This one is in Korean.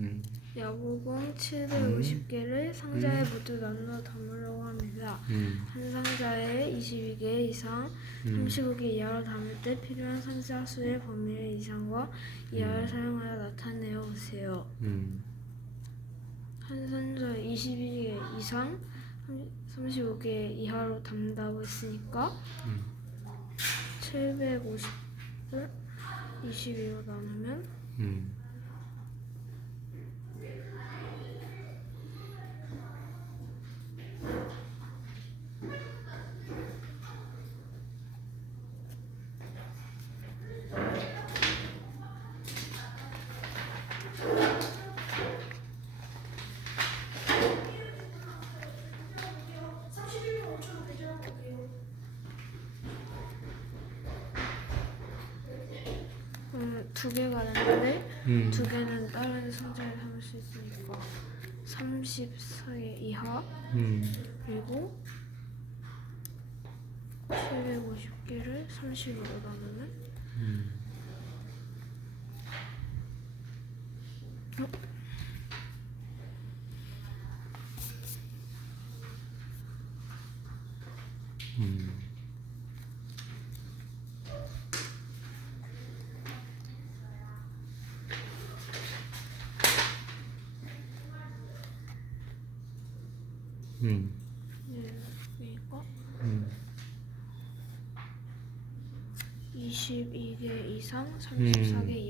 음. 야구공 750개를 상자에 모두 나누어 담으려고 합니다. 음. 한 상자에 22개 이상, 음. 35개 이하로 담을 때 필요한 상자 수의 범위를 이상과 이하를 사용하여 나타내어 보세요. 음. 한 상자에 22개 이상, 35개 이하로 담는다고 했으니까 음. 750을 22로 나누면 음. 두 개가 됐는데 음. 두 개는 다른 수 있으니까 34개 이하 음. 그리고 750개를 30으로 나누면 음. 음. 음. 네, 이거 음. 22개 이상 34개 이하입니다.